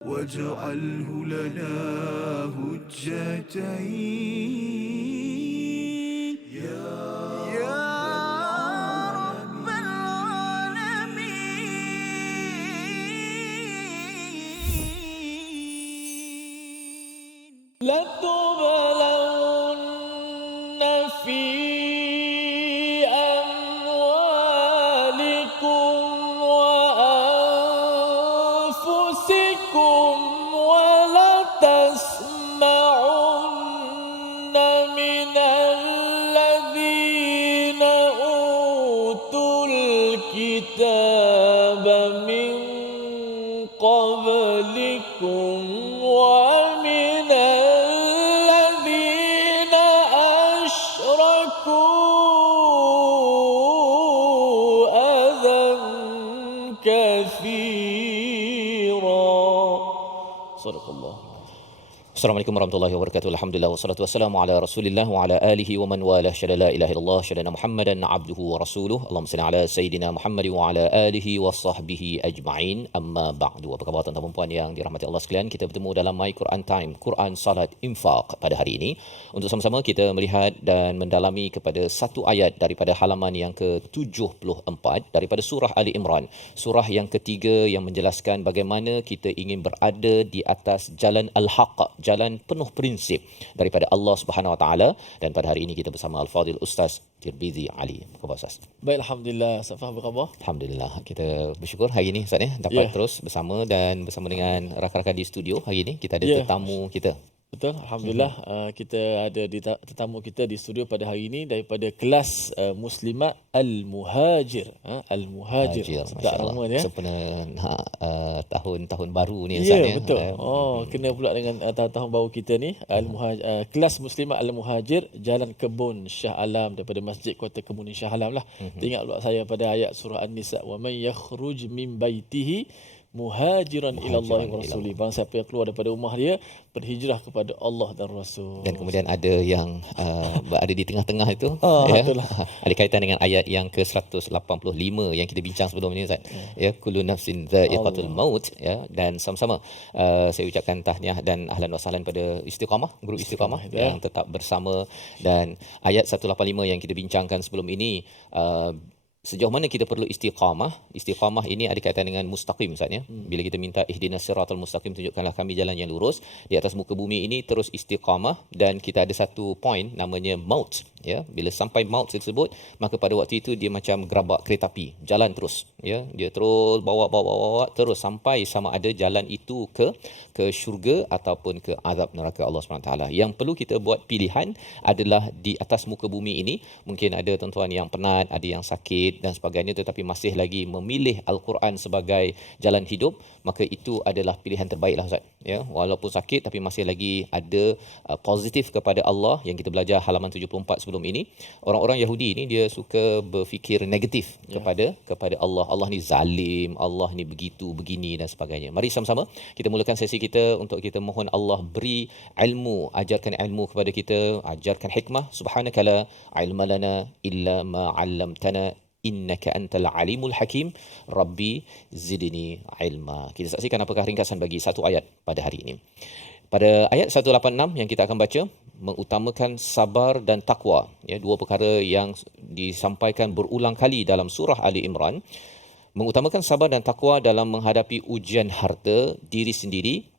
واجعله لنا هجتين يا رب العالمين. لتبلون في أموالكم وأنفسكم ولتسمعن من الذين أوتوا الكتاب من قبلكم ومن الذين أشركوا أذى كثيرا. صدق الله. Assalamualaikum warahmatullahi wabarakatuh. Alhamdulillah wassalatu wassalamu ala Rasulillah wa ala alihi wa man walah. Syada la ilaha illallah, syada Muhammadan abduhu wa rasuluh. Allahumma salli ala sayidina Muhammad wa ala alihi wa sahbihi ajma'in. Amma ba'du. Apa khabar tuan-tuan dan puan yang dirahmati Allah sekalian? Kita bertemu dalam My Quran Time, Quran Salat Infaq pada hari ini untuk sama-sama kita melihat dan mendalami kepada satu ayat daripada halaman yang ke-74 daripada surah Ali Imran, surah yang ketiga yang menjelaskan bagaimana kita ingin berada di atas jalan al-haq, jalan penuh prinsip daripada Allah Subhanahu Wa Taala. Dan pada hari ini kita bersama Al-Fadhil Ustaz Tirmizi Ali. Apa khabar Ustaz? Baik, alhamdulillah. Ustaz Fah, apa khabar? Alhamdulillah. Kita bersyukur hari ini Ustaz dapat terus bersama dan bersama dengan rakan-rakan di studio. Hari ini kita ada tetamu kita. Betul, alhamdulillah. Kita ada tetamu kita di studio pada hari ini daripada kelas Muslimat Al-Muhajir. Al-Muhajir. Sedap nama dia. Sempena tahun-tahun baru ni Ustaz. Ya, betul. Kena pula dengan tahun baru kita ni. Kelas Muslimat Al-Muhajir, Jalan Kebun Shah Alam, daripada Masjid Kota Kemuning Shah Alam lah. Teringat pula saya pada ayat surah An-Nisa, wa may yakhruj min baitihi muhajiran ilallahi wa rasuli. Barang siapa yang keluar daripada rumah dia berhijrah kepada Allah dan Rasul. Dan kemudian ada yang berada di tengah-tengah itu, betul lah. ada kaitan dengan ayat yang ke-185 yang kita bincang sebelum ini Ustaz. Ya, kullu nafsin dha'iqatul maut, ya, dan sama-sama saya ucapkan tahniah dan ahlan wa sahlan pada Istiqamah, guru Istiqamah yang tetap bersama. Dan ayat 185 yang kita bincangkan sebelum ini, sejauh mana kita perlu istiqamah. Istiqamah ini ada kaitan dengan mustaqim Ustaz ya. Bila kita minta ihdinas siratal mustaqim, tunjukkanlah kami jalan yang lurus di atas muka bumi ini, terus istiqamah. Dan kita ada satu point namanya maut ya. Bila sampai maut tersebut, maka pada waktu itu dia macam gerabak kereta api, jalan terus ya. Dia terus bawa terus sampai sama ada jalan itu ke syurga ataupun ke azab neraka Allah SWT. Yang perlu kita buat pilihan adalah di atas muka bumi ini. Mungkin ada tuan-tuan yang penat, ada yang sakit dan sebagainya, tetapi masih lagi memilih Al-Quran sebagai jalan hidup, maka itu adalah pilihan terbaiklah Ustaz ya. Walaupun sakit tapi masih lagi ada positif kepada Allah. Yang kita belajar halaman 74 sebelum ini, orang-orang Yahudi ni dia suka berfikir negatif kepada Allah. Allah ni zalim, Allah ni begitu begini dan sebagainya. Mari sama-sama kita mulakan sesi kita untuk kita mohon Allah beri ilmu, ajarkan ilmu kepada kita, ajarkan hikmah. Subhanakala ilma lana illa ma 'allamtana innaka antal alimul hakim, rabbi zidni ilma. Kita saksikan apakah ringkasan bagi satu ayat pada hari ini. Pada ayat 186 yang kita akan baca, mengutamakan sabar dan takwa ya, dua perkara yang disampaikan berulang kali dalam surah Ali Imran. Mengutamakan sabar dan takwa dalam menghadapi ujian harta, diri sendiri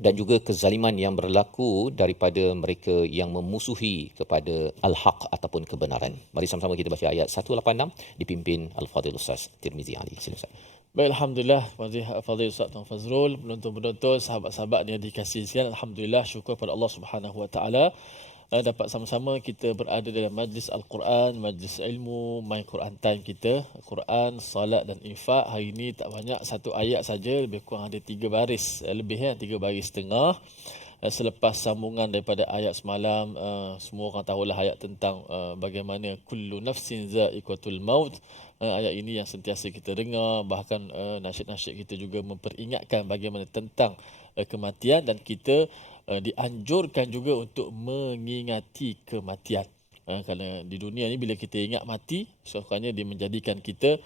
dan juga kezaliman yang berlaku daripada mereka yang memusuhi kepada al-haq ataupun kebenaran. Mari sama-sama kita baca ayat 186 dipimpin Al-Fadhil Ustaz Tirmizi Ali. Silakan. Baik, alhamdulillah. Fadhil Ustaz Tuan Fazrul, penonton-penonton, sahabat-sahabat yang dikasihi sekalian, alhamdulillah, syukur pada Allah Subhanahu Wa Taala dapat sama-sama kita berada dalam majlis Al-Quran, majlis ilmu, My Quran Time kita, Quran, Salat dan Infak. Hari ini tak banyak, satu ayat saja, lebih kurang ada 3 baris, lebih 3 baris setengah. Selepas sambungan daripada ayat semalam, semua orang tahulah ayat tentang bagaimana kullu nafsin za'iqatul maut. Ayat ini yang sentiasa kita dengar, bahkan nasyid-nasyid kita juga memperingatkan bagaimana tentang kematian, dan kita dianjurkan juga untuk mengingati kematian. Kerana di dunia ni bila kita ingat mati, sekurang-kurangnya dia menjadikan kita,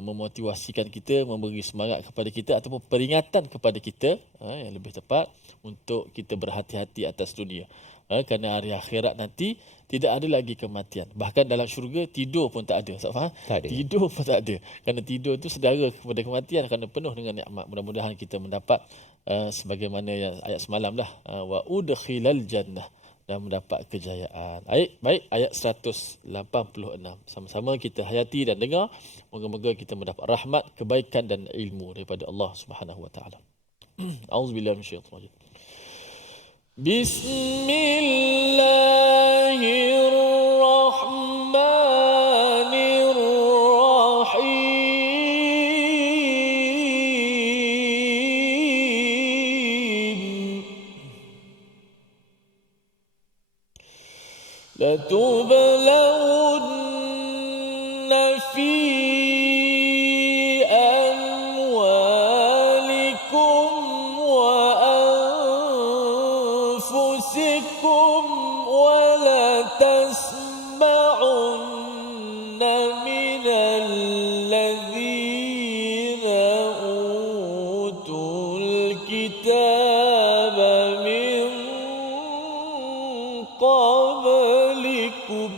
memotivasikan kita, memberi semangat kepada kita ataupun peringatan kepada kita, yang lebih tepat, untuk kita berhati-hati atas dunia. Kerana hari akhirat nanti tidak ada lagi kematian. Bahkan dalam syurga tidur pun tak ada. Ustaz faham? Tak ada. Tidur pun tak ada. Kerana tidur itu sedara kepada kematian, kerana penuh dengan nikmat. Mudah-mudahan kita mendapat sebagaimana yang ayat semalam lah, wa udkhilal jannah, dan mendapat kejayaan. Baik, ayat 186. Sama-sama kita hayati dan dengar. Moga-moga kita mendapat rahmat, kebaikan dan ilmu daripada Allah Subhanahu wa taala. Auzubillahi minasyaitanir rajim. Bismillahirrahmanirrahim. لتبلون في أموالكم وأنفسكم ولتسمعن من الذين أوتوا الكتاب من قبلكم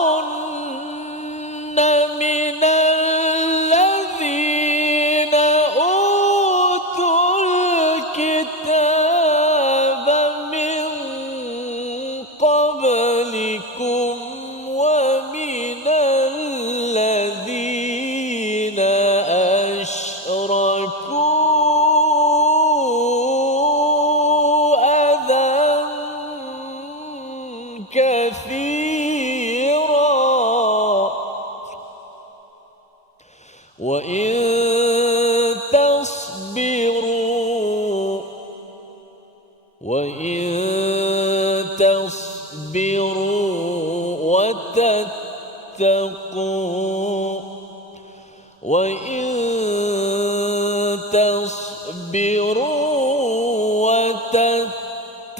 ولتسمعن من الذين أوتوا الكتاب من قبلكم ومن الذين أشركوا أذى كثيرا وإن تصبروا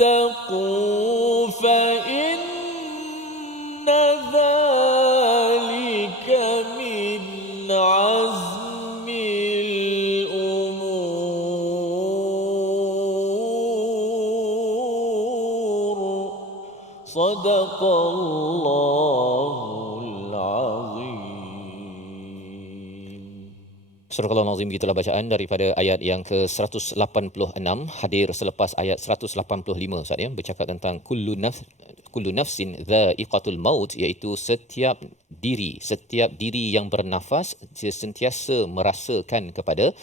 وتتقوا فإن ذلك من عزم الأمور. صدق الله العظيم. Surah Al-Nazim, begitulah bacaan daripada ayat yang ke-186, hadir selepas ayat 185 Ustaz ya, bercakap tentang kullu nafsin dha'iqatul maut, iaitu setiap diri yang bernafas sentiasa merasakan kepada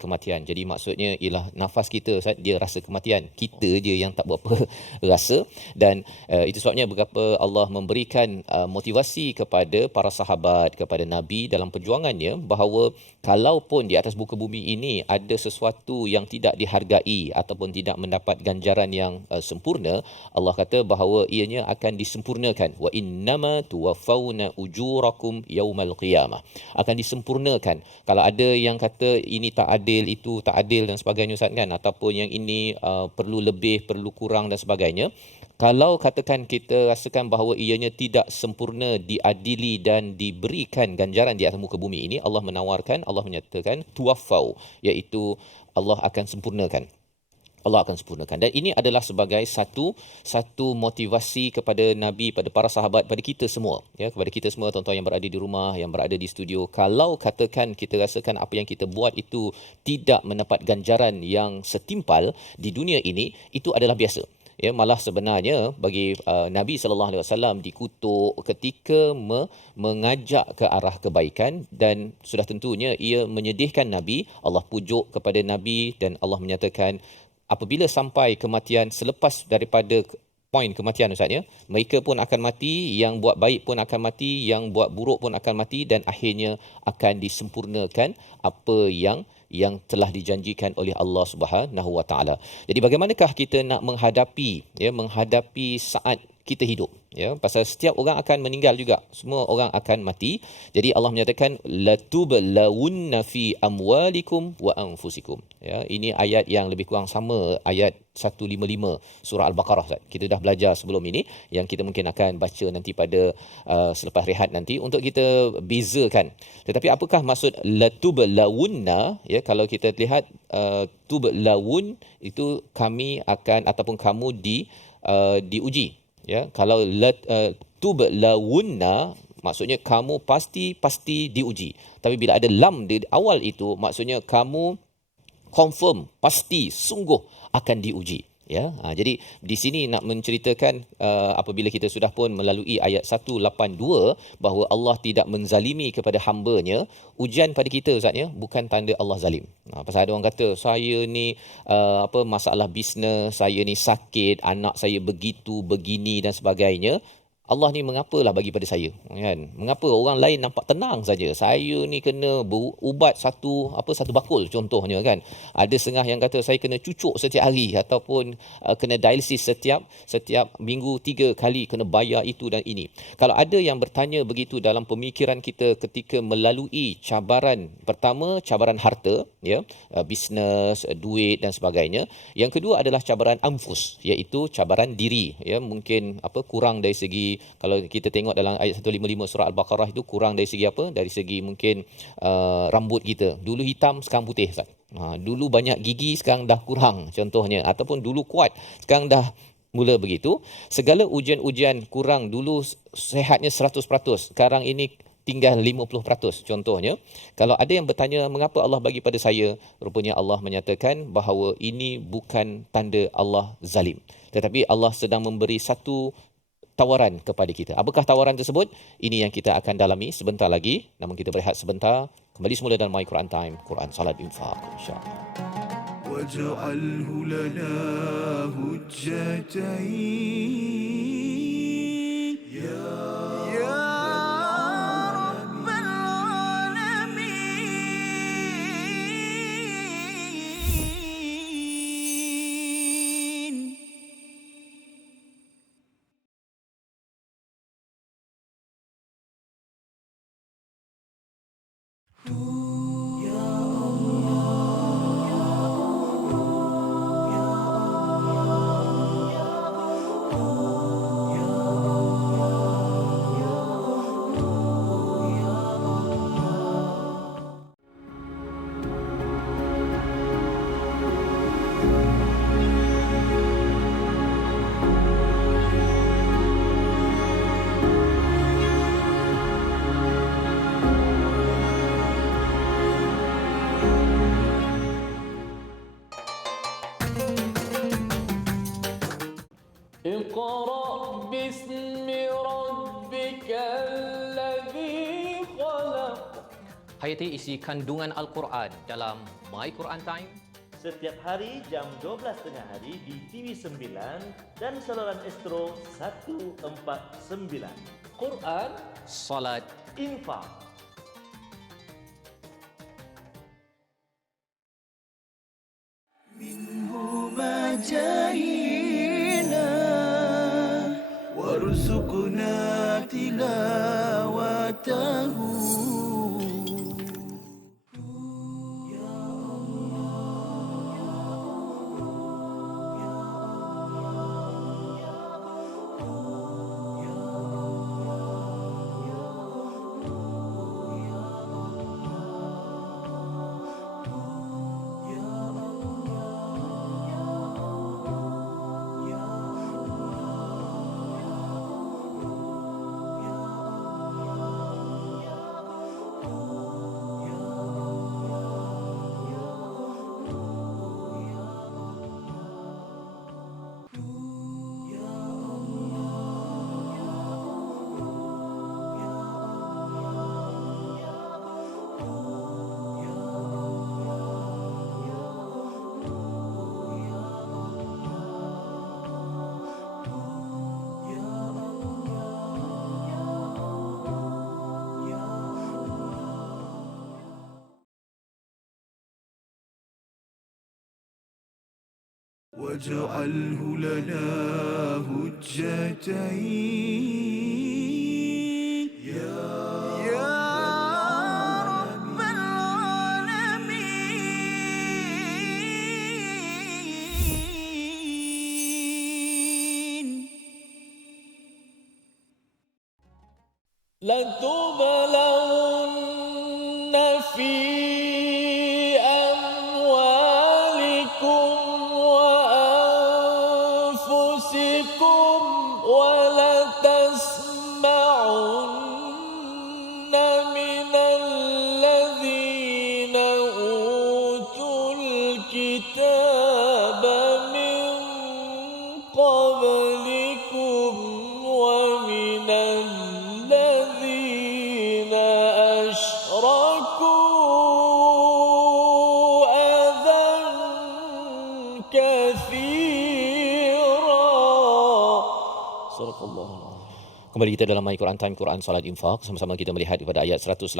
kematian. Jadi maksudnya ialah nafas kita Ustaz, dia rasa kematian, kita je yang tak berapa rasa. Dan itu sebabnya berapa Allah memberikan motivasi kepada para sahabat, kepada Nabi dalam perjuangannya, bahawa kalaupun di atas muka bumi ini ada sesuatu yang tidak dihargai ataupun tidak mendapat ganjaran yang sempurna, Allah kata bahawa ianya akan disempurnakan. Wa innama tuwaffawna ujurakum yaumal qiyamah. Akan disempurnakan. Kalau ada yang kata ini tak adil, itu tak adil dan sebagainya Ustaz kan, ataupun yang ini perlu lebih, perlu kurang dan sebagainya, kalau katakan kita rasakan bahawa ianya tidak sempurna diadili dan diberikan ganjaran di atas muka bumi ini, Allah menawarkan, Allah menyatakan tuwaffau, iaitu Allah akan sempurnakan. Allah akan sempurnakan. Dan ini adalah sebagai satu motivasi kepada Nabi, pada para sahabat, pada kita semua. Ya, kepada kita semua tuan-tuan yang berada di rumah, yang berada di studio. Kalau katakan kita rasakan apa yang kita buat itu tidak mendapat ganjaran yang setimpal di dunia ini, itu adalah biasa. Ya, malah sebenarnya bagi Nabi SAW dikutuk ketika mengajak ke arah kebaikan, dan sudah tentunya ia menyedihkan Nabi. Allah pujuk kepada Nabi dan Allah menyatakan apabila sampai kematian, selepas daripada poin kematian Ustaz ya, mereka pun akan mati, yang buat baik pun akan mati, yang buat buruk pun akan mati, dan akhirnya akan disempurnakan apa yang telah dijanjikan oleh Allah Subhanahu Wa Taala. Jadi bagaimanakah kita nak menghadapi saat kita hidup. Ya, pasal setiap orang akan meninggal juga. Semua orang akan mati. Jadi Allah menyatakan latublawunna fi amwalikum wa anfusikum. Ya, ini ayat yang lebih kurang sama ayat 155 surah Al-Baqarah. Ustaz. Kita dah belajar sebelum ini yang kita mungkin akan baca nanti pada selepas rehat nanti untuk kita bezakan. Tetapi apakah maksud latublawunna? Ya, kalau kita lihat tublawun itu kami akan ataupun kamu diuji. Ya, kalau tublawunna maksudnya kamu pasti diuji. Tapi bila ada lam di awal itu maksudnya kamu confirm, pasti, sungguh akan diuji. Ya, jadi di sini nak menceritakan apabila kita sudah pun melalui ayat 182 bahawa Allah tidak menzalimi kepada hamba-Nya, ujian pada kita Ustaz ya, bukan tanda Allah zalim. Pasal ada orang kata saya ni masalah bisnes, saya ni sakit, anak saya begitu, begini dan sebagainya. Allah ni mengapalah bagi pada saya, kan? Mengapa orang lain nampak tenang saja, saya ni kena berubat satu bakul contohnya, kan? Ada setengah yang kata saya kena cucuk setiap hari ataupun kena dialisis setiap minggu 3 kali, kena bayar itu dan ini. Kalau ada yang bertanya begitu dalam pemikiran kita ketika melalui cabaran, pertama cabaran harta, ya, bisnes, duit dan sebagainya. Yang kedua adalah cabaran anfus, iaitu cabaran diri, ya, mungkin kurang dari segi, kalau kita tengok dalam ayat 155 surah Al-Baqarah itu kurang dari segi apa? Dari segi mungkin rambut kita. Dulu hitam, sekarang putih, Ustaz. Dulu banyak gigi, sekarang dah kurang contohnya. Ataupun dulu kuat, sekarang dah mula begitu. Segala ujian-ujian kurang, dulu sehatnya 100%, sekarang ini tinggal 50% contohnya. Kalau ada yang bertanya mengapa Allah bagi pada saya, rupanya Allah menyatakan bahawa ini bukan tanda Allah zalim. Tetapi Allah sedang memberi satu tawaran kepada kita. Apakah tawaran tersebut? Ini yang kita akan dalami sebentar lagi. Namun kita berehat sebentar. Kembali semula dalam My Quran Time, Quran Salat Infaq, insya-Allah. واجعله لنا هجتين يا رب العالمين. اقرأ باسم ربك الذي خلق. Hayati isi kandungan Al-Quran dalam My Quran Time. Setiap hari jam 12.30 hari di TV9 dan saluran Astro 149. Quran, Salat, Infak. منهما جاهينا وارزقنا تلاوته واجعله لنا هجتين يا رب العالمين. لتبلون في أموالكم وأنفسكم ولتسمعن من الذين أوتوا الكتاب من قبلكم ومن الذين أشركوا أذى كثيرا. صدق الله العظيم. Kembali kita dalam My Quran Time, Quran Salat Infak. Sama-sama kita melihat pada ayat 186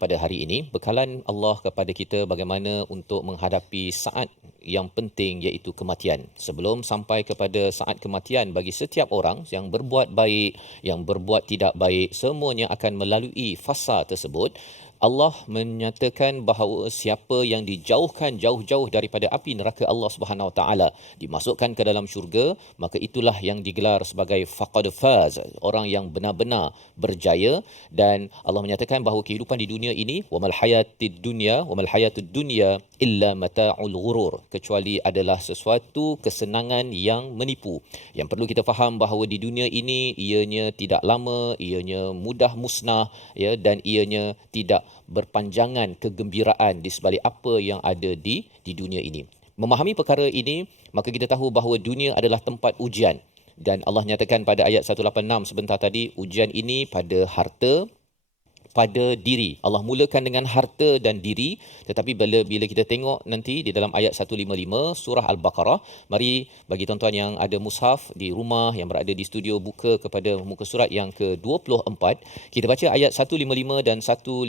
pada hari ini. Bekalan Allah kepada kita bagaimana untuk menghadapi saat yang penting iaitu kematian. Sebelum sampai kepada saat kematian, bagi setiap orang yang berbuat baik, yang berbuat tidak baik, semuanya akan melalui fasa tersebut. Allah menyatakan bahawa siapa yang dijauhkan jauh-jauh daripada api neraka Allah Subhanahu Wa Taala dimasukkan ke dalam syurga, maka itulah yang digelar sebagai faqad faz, orang yang benar-benar berjaya. Dan Allah menyatakan bahawa kehidupan di dunia ini wamal hayatud dunya illa mata'ul ghurur, kecuali adalah sesuatu kesenangan yang menipu. Yang perlu kita faham bahawa di dunia ini ianya tidak lama, ianya mudah musnah, ya, dan ianya tidak berpanjangan kegembiraan di sebalik apa yang ada di dunia ini. Memahami perkara ini, maka kita tahu bahawa dunia adalah tempat ujian. Dan Allah nyatakan pada ayat 186 sebentar tadi, ujian ini pada harta, pada diri. Allah mulakan dengan harta dan diri, tetapi bila kita tengok nanti di dalam ayat 155 surah Al-Baqarah, mari bagi tuan-tuan yang ada mushaf di rumah, yang berada di studio, buka kepada muka surat yang ke-24. Kita baca ayat 155 dan 156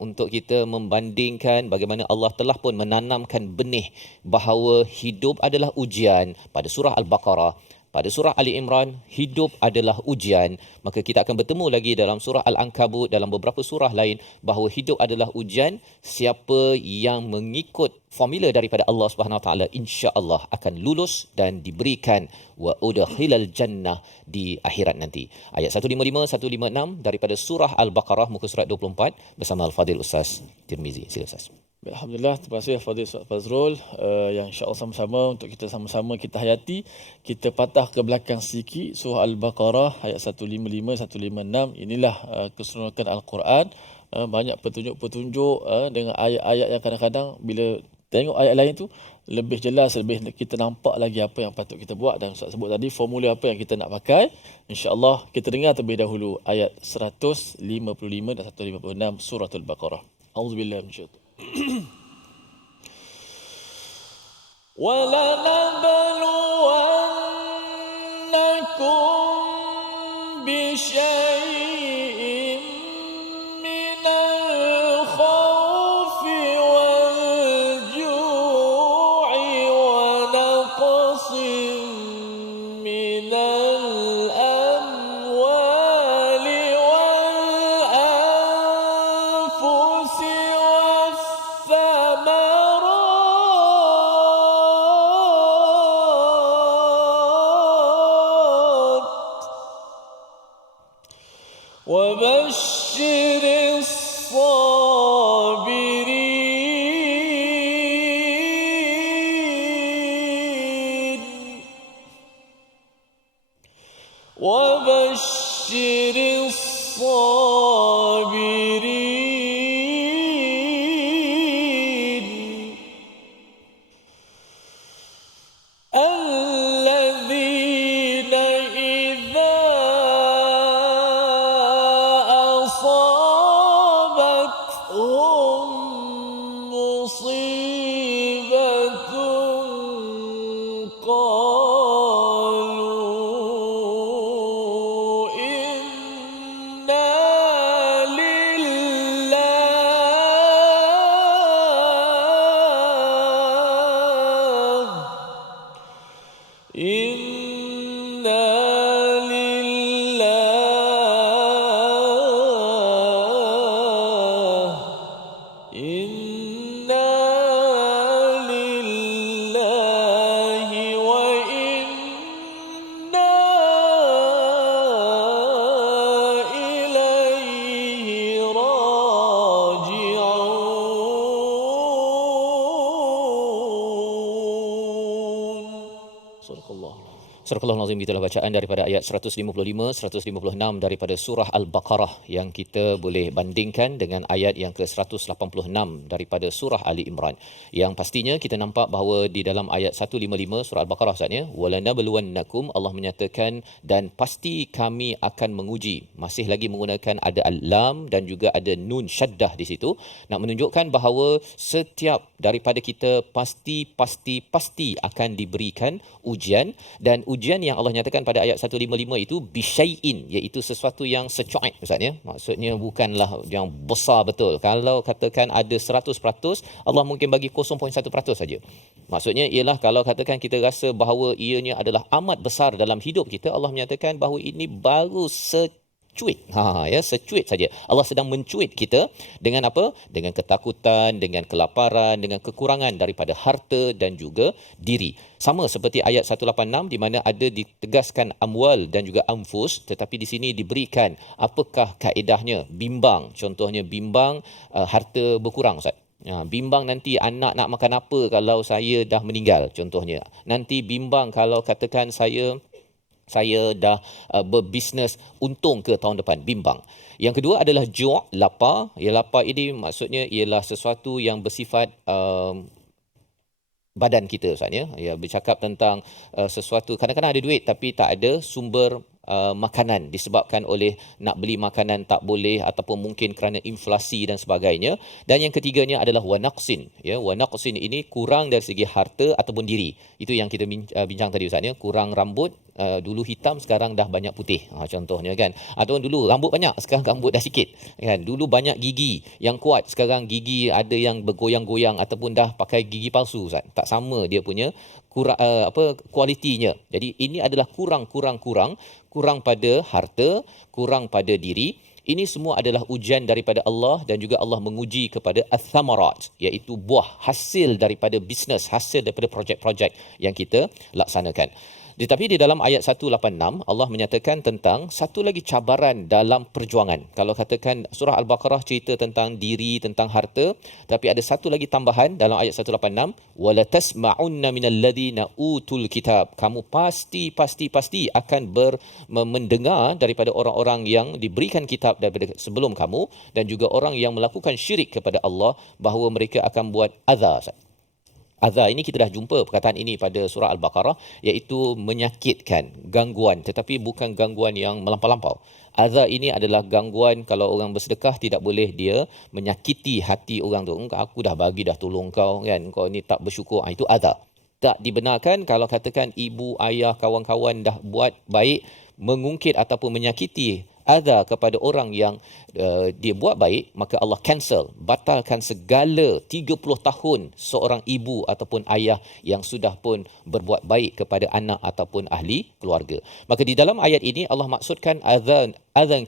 untuk kita membandingkan bagaimana Allah telah pun menanamkan benih bahawa hidup adalah ujian pada surah Al-Baqarah. Pada surah Ali Imran, hidup adalah ujian. Maka kita akan bertemu lagi dalam surah Al-Ankabut, dalam beberapa surah lain, bahawa hidup adalah ujian. Siapa yang mengikut formula daripada Allah Subhanahu Wa Taala, insya-Allah akan lulus dan diberikan wa udkhilal jannah di akhirat nanti. Ayat 155 156 daripada surah Al-Baqarah muka surat 24 bersama Al-Fadil Ustaz Tirmizi. Sila Ustaz. Alhamdulillah, terima kasih Fadil Ustaz Fazrul, yang insya-Allah sama-sama untuk kita sama-sama kita hayati. Kita patah ke belakang sikit surah Al-Baqarah ayat 155 156. Inilah keseronokan Al-Quran. Banyak petunjuk-petunjuk dengan ayat-ayat yang kadang-kadang bila tengok ayat lain tu lebih jelas, lebih kita nampak lagi apa yang patut kita buat. Dan Ustaz sebut tadi formula apa yang kita nak pakai. Insya-Allah kita dengar terlebih dahulu ayat 155 dan 156 surah Al-Baqarah. Auzubillahi minasyaitanir وَلَنَبْلُوَنَّكُمْ بِشَيْءٍ مِّنَ الْخَوْفِ وَالْجُوعِ وَنَقْصٍ مِّنَ الْأَمْوَالِ وَالْأَنفُسِ وبشر الصابرين وبشر الصابرين الذين إذا أصابتهم مصيبة قالوا إنا لله Surah Nazim, itulah bacaan daripada ayat 155, 156 daripada surah Al-Baqarah yang kita boleh bandingkan dengan ayat yang ke-186 daripada surah Ali Imran. Yang pastinya kita nampak bahawa di dalam ayat 155 surah Al-Baqarah saatnya, walanabluwannakum, Allah menyatakan dan pasti kami akan menguji. Masih lagi menggunakan ada al-lam dan juga ada nun syaddah di situ, nak menunjukkan bahawa setiap daripada kita pasti akan diberikan ujian. Dan ujian yang Allah nyatakan pada ayat 155 itu bisyai'in, iaitu sesuatu yang secuat Ustaz ya. Maksudnya bukanlah yang besar betul. Kalau katakan ada 100%, Allah mungkin bagi 0.1% saja. Maksudnya ialah kalau katakan kita rasa bahawa ianya adalah amat besar dalam hidup kita, Allah menyatakan bahawa ini baru secuit. Secuit saja. Allah sedang mencuit kita dengan apa? Dengan ketakutan, dengan kelaparan, dengan kekurangan daripada harta dan juga diri. Sama seperti ayat 186 di mana ada ditegaskan amwal dan juga anfus, tetapi di sini diberikan apakah kaedahnya. Bimbang, contohnya bimbang harta berkurang Ustaz. Bimbang nanti anak nak makan apa kalau saya dah meninggal contohnya. Nanti bimbang kalau katakan saya dah berbisnes untung ke tahun depan, bimbang. Yang kedua adalah ju', lapar. Lapar ini maksudnya ialah sesuatu yang bersifat badan kita Ustaz ya. Bercakap tentang sesuatu, kadang-kadang ada duit tapi tak ada sumber makanan disebabkan oleh nak beli makanan tak boleh ataupun mungkin kerana inflasi dan sebagainya. Dan yang ketiganya adalah wanaqsin wanaqsin ini kurang dari segi harta ataupun diri. Itu yang kita bincang tadi Ustaz ya, kurang rambut, dulu hitam sekarang dah banyak putih contohnya kan, ataupun dulu rambut banyak sekarang rambut dah sikit kan, dulu banyak gigi yang kuat sekarang gigi ada yang bergoyang-goyang ataupun dah pakai gigi palsu Ustaz. Tak sama dia punya kualitinya. Jadi ini adalah kurang pada harta, kurang pada diri. Ini semua adalah ujian daripada Allah dan juga Allah menguji kepada ath-thamarat, iaitu buah hasil daripada bisnes, hasil daripada projek-projek yang kita laksanakan. Tetapi di dalam ayat 186 Allah menyatakan tentang satu lagi cabaran dalam perjuangan. Kalau katakan surah Al-Baqarah cerita tentang diri, tentang harta, tapi ada satu lagi tambahan dalam ayat 186, wala tasma'unna minal ladina utul kitab. Kamu pasti akan mendengar daripada orang-orang yang diberikan kitab daripada sebelum kamu dan juga orang yang melakukan syirik kepada Allah bahawa mereka akan buat azab. Adha ini kita dah jumpa perkataan ini pada surah Al-Baqarah, iaitu menyakitkan, gangguan, tetapi bukan gangguan yang melampau-lampau. Adha ini adalah gangguan kalau orang bersedekah tidak boleh dia menyakiti hati orang tu. Aku dah bagi, dah tolong kau kan, kau ni tak bersyukur. Itu adha. Tak dibenarkan kalau katakan ibu, ayah, kawan-kawan dah buat baik, mengungkit ataupun menyakiti adha kepada orang yang dia buat baik, maka Allah cancel, batalkan segala 30 tahun seorang ibu ataupun ayah yang sudah pun berbuat baik kepada anak ataupun ahli keluarga. Maka di dalam ayat ini Allah maksudkan azan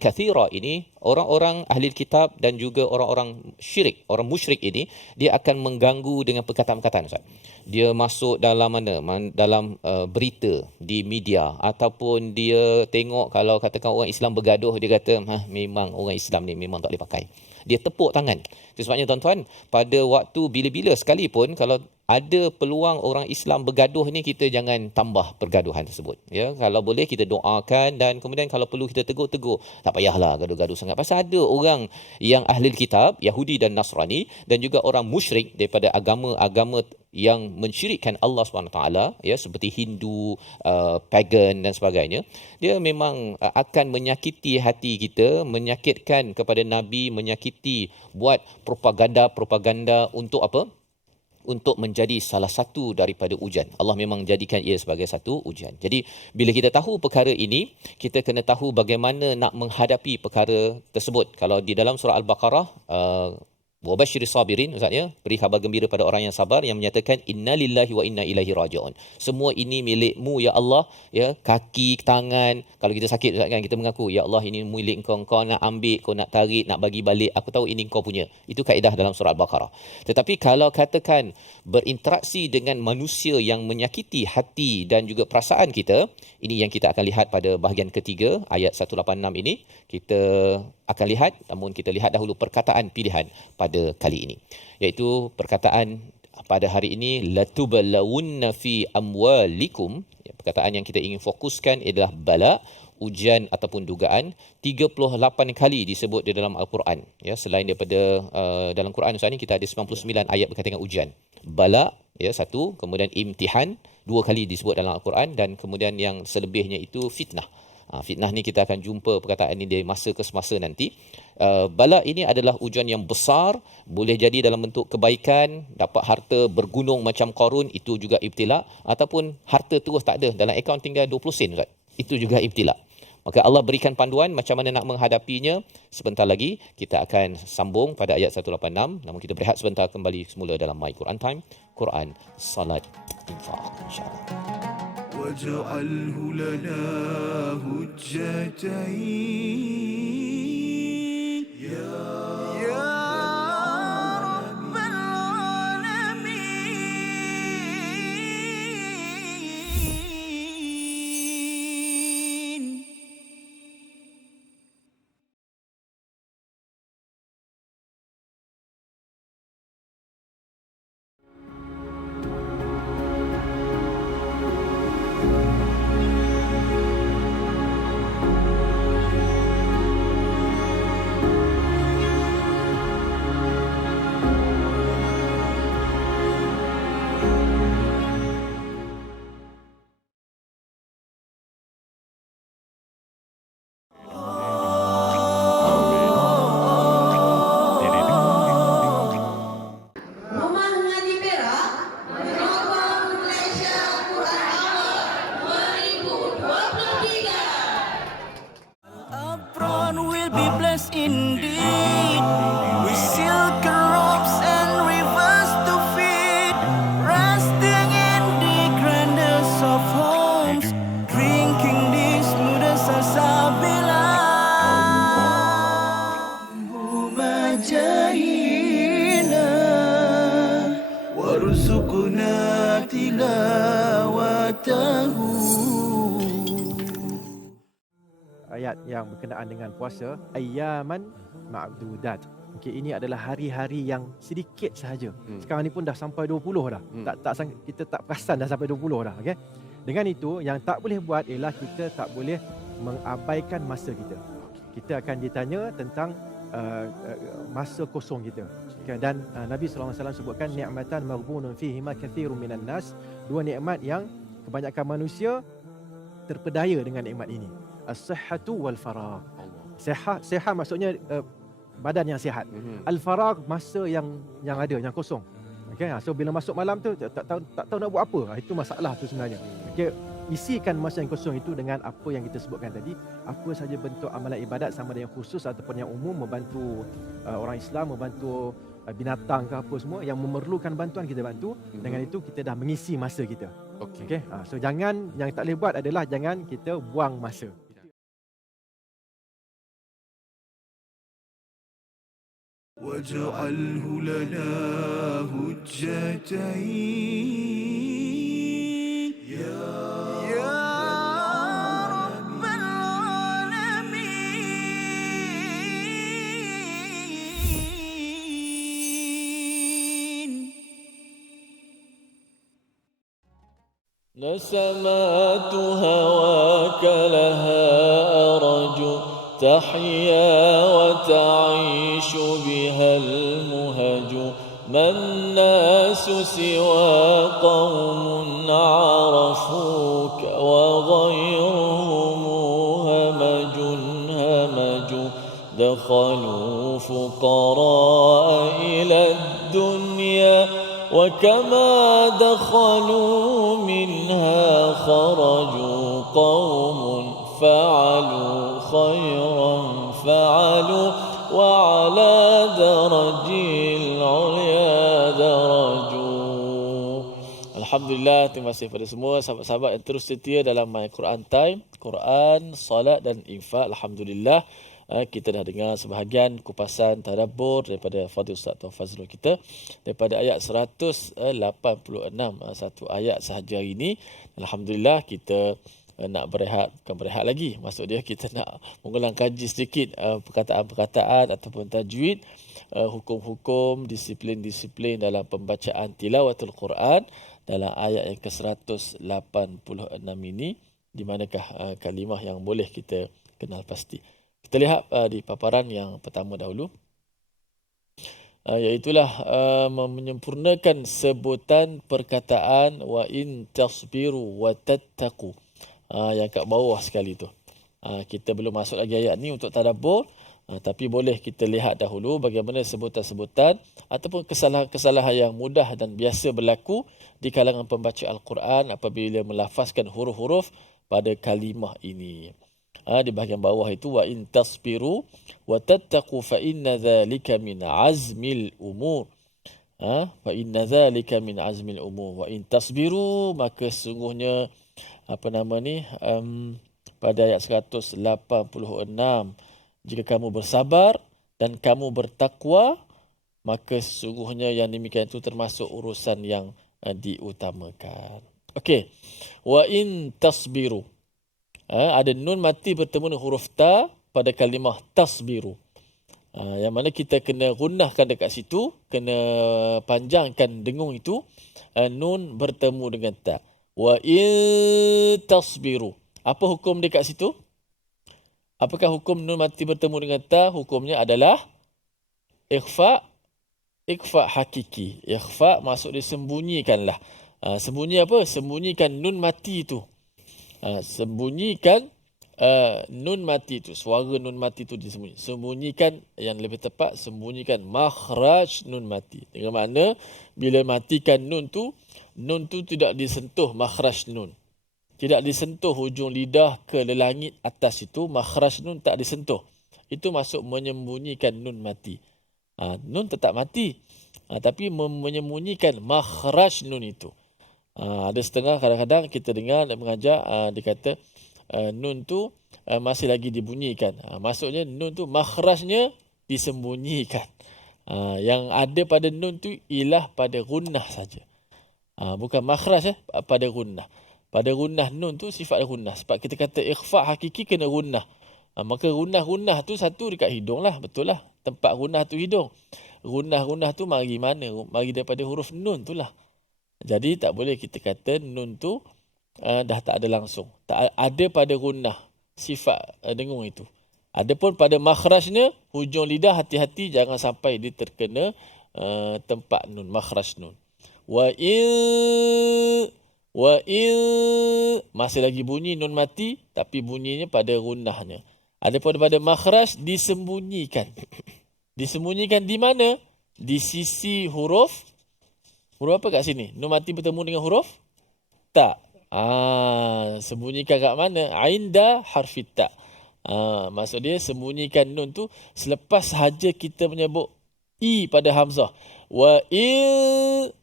kathira ini, orang-orang ahli kitab dan juga orang-orang syirik, orang musyrik ini, dia akan mengganggu dengan perkataan-perkataan Ustaz. Dia masuk dalam mana? Dalam berita di media, ataupun dia tengok kalau katakan orang Islam bergaduh, dia kata memang orang Islam ni memang tak boleh pakai. Dia tepuk tangan. Itu sebabnya tuan-tuan, pada waktu bila-bila sekalipun kalau ada peluang orang Islam bergaduh ni, kita jangan tambah pergaduhan tersebut. Ya, kalau boleh kita doakan dan kemudian kalau perlu kita tegur. Tak payahlah gaduh-gaduh sangat. Pasal ada orang yang ahli kitab, Yahudi dan Nasrani, dan juga orang musyrik daripada agama-agama yang mensyirikkan Allah SWT, ya, seperti Hindu, pagan dan sebagainya. Dia memang akan menyakiti hati kita, menyakitkan kepada Nabi, menyakiti, buat propaganda untuk apa? Untuk menjadi salah satu daripada ujian. Allah memang jadikan ia sebagai satu ujian. Jadi bila kita tahu perkara ini, kita kena tahu bagaimana nak menghadapi perkara tersebut. Kalau di dalam surah Al-Baqarah, wabashshiri sabirin, Ustaz ya, beri khabar gembira pada orang yang sabar, yang menyatakan innalillahi wa inna ilaihi raji'un. Semua ini milikmu ya Allah, ya, kaki, tangan. Kalau kita sakit Ustaz kan, kita mengaku ya Allah ini milik kau nak ambil, kau nak tarik, nak bagi balik, aku tahu ini kau punya. Itu kaedah dalam surah Al-Baqarah. Tetapi kalau katakan berinteraksi dengan manusia yang menyakiti hati dan juga perasaan kita, ini yang kita akan lihat pada bahagian ketiga ayat 186 ini. Kita akan lihat, namun kita lihat dahulu perkataan pilihan pada kali ini, iaitu perkataan pada hari ini latubalawunna fi amwalikum. Perkataan yang kita ingin fokuskan adalah bala, ujian ataupun dugaan. 38 kali disebut di dalam Al-Quran. Ya, selain daripada dalam Quran Ustaz ni kita ada 99 ayat berkaitan dengan ujian. Bala, ya, satu, kemudian imtihan, 2 kali disebut dalam Al-Quran, dan kemudian yang selebihnya itu fitnah. Fitnah ni kita akan jumpa perkataan ini dari masa ke semasa nanti. Bala ini adalah ujian yang besar, boleh jadi dalam bentuk kebaikan, dapat harta bergunung macam Qarun, itu juga ibtila, ataupun harta terus tak ada, dalam akaun tinggal 20 sen Ustaz, itu juga ibtila. Maka Allah berikan panduan macam mana nak menghadapinya. Sebentar lagi kita akan sambung pada ayat 186. Namun kita berehat sebentar, kembali semula dalam My Quran Time, Quran, Salat, Infaq, insya-Allah. واجعله لنا هجتين يا رب العالمين. Rumah Ngaji Perak, Cabang Malaysia Quran Awal 2023. Apron will be blessed indeed with silk robes and rivers to feed, resting in the grandest of homes, drinking the smoothest salsabila. Majahina warzuqna tilawatahu. Ayat yang berkenaan dengan puasa, ayyaman ma'dudat. Okey, ini adalah hari-hari yang sedikit sahaja. Sekarang ni pun dah sampai 20 dah. Kita tak perasan dah sampai 20 dah, okey. Dengan itu yang tak boleh buat ialah kita tak boleh mengabaikan masa kita. Kita akan ditanya tentang masa kosong kita. Okay, dan Nabi SAW sebutkan ni'matan maghbunun fihima kathirun minan nas, 2 nikmat yang kebanyakan manusia terpedaya dengan nikmat ini. As-sihhatu wal faragh. Sihat maksudnya badan yang sihat. Al-faragh masa yang ada, yang kosong. Okey, so bila masuk malam tu tak tahu nak buat apa. Itu masalah tu sebenarnya. Okey, isikan masa yang kosong itu dengan apa yang kita sebutkan tadi, apa saja bentuk amalan ibadat, sama ada yang khusus ataupun yang umum, membantu orang Islam, membantu binatang ke apa semua yang memerlukan bantuan, kita bantu. Dengan itu kita dah mengisi masa kita. Okey. So jangan, yang tak boleh buat adalah jangan kita buang masa. واجعله لنا هجتين يا رب العالمين. نسمات هواك لها أرج تحيا وتعيش بها المهج، ما الناس سوى قوم عرفوك وغيرهم همج دخلوا فقراء إلى الدنيا وكما دخلوا منها خرجوا قوم فعلوا خيرا فعلوا وعلى درج العليا درجوا. Alhamdulillah, terima kasih kepada semua sahabat-sahabat yang terus setia dalam My Quran Time, Quran, Salat dan Infak. Alhamdulillah, kita dah dengar sebahagian kupasan tadabbur daripada Fadil Ustaz Tuan Fazrul kita daripada ayat 186, satu ayat sahaja hari ini. Alhamdulillah, kita nak berehat, bukan berehat lagi. Maksud dia kita nak mengulang kaji sedikit perkataan-perkataan ataupun tajwid, hukum-hukum, disiplin-disiplin dalam pembacaan tilawatul Quran dalam ayat yang ke-186 ini, di manakah kalimah yang boleh kita kenal pasti. Kita lihat di paparan yang pertama dahulu, iaitulah menyempurnakan sebutan perkataan wa in tasbiru wa tattaqu. Yang kat bawah sekali tu. Kita belum masuk lagi ayat ni untuk tadabbur, tapi boleh kita lihat dahulu bagaimana sebutan-sebutan ataupun kesalahan-kesalahan yang mudah dan biasa berlaku di kalangan pembaca Al-Quran apabila melafazkan huruf-huruf pada kalimah ini. Di bahagian bawah itu wa in tasbiru wa tattaqu fa inna dhalika min azmil umur. Fa inna dhalika min azmil umur. Wa in tasbiru, maka sesungguhnya pada ayat 186, jika kamu bersabar dan kamu bertakwa, maka sesungguhnya yang demikian itu termasuk urusan yang diutamakan. Okey. Wa in tasbiru. Ada nun mati bertemu dengan huruf ta pada kalimah tasbiru. Yang mana kita kena gunnahkan dekat situ, kena panjangkan dengung itu, nun bertemu dengan ta. Wa in tasbiru. Apa hukum dia kat situ? Apakah hukum nun mati bertemu dengan ta? Hukumnya adalah ikhfa hakiki. Ikhfa maksud dia sembunyikanlah. Sembunyi apa? Sembunyikan nun mati itu. Sembunyikan nun mati itu. Suara nun mati itu disembunyikan. Sembunyikan, yang lebih tepat, sembunyikan makhraj nun mati. Dengan makna bila matikan nun tu tidak disentuh makhraj nun. Tidak disentuh hujung lidah ke langit atas itu, makhraj nun tak disentuh. Itu maksud menyembunyikan nun mati. Nun tetap mati, tapi menyembunyikan makhraj nun itu. Ada setengah kadang-kadang kita dengar dan mengajar, dia kata nun tu masih lagi dibunyikan. Maksudnya nun tu makhrajnya disembunyikan. Yang ada pada nun tu ialah pada gunnah saja. Bukan makhraj pada gunnah. Pada gunnah nun tu sifat gunnah. Sebab kita kata ikhfa hakiki kena gunnah. Maka gunnah tu satu dekat hidung lah. Betul lah. Tempat gunnah tu hidung. Gunnah tu mari mana? Mari daripada huruf nun tu lah. Jadi tak boleh kita kata nun tu dah tak ada langsung. Tak ada pada gunnah sifat dengung itu. Adapun pada makhrajnya, hujung lidah hati-hati jangan sampai dia terkena tempat nun, makhraj nun. Wa in masih lagi bunyi nun mati, tapi bunyinya pada gunnahnya. Adapun pada makhraj disembunyikan. Disembunyikan di mana? Di sisi huruf apa kat sini? Nun mati bertemu dengan huruf ta. Sembunyikan kat mana? Ainda harfit ta. Maksud dia sembunyikan nun tu selepas sahaja kita menyebut i pada hamzah. Wa il,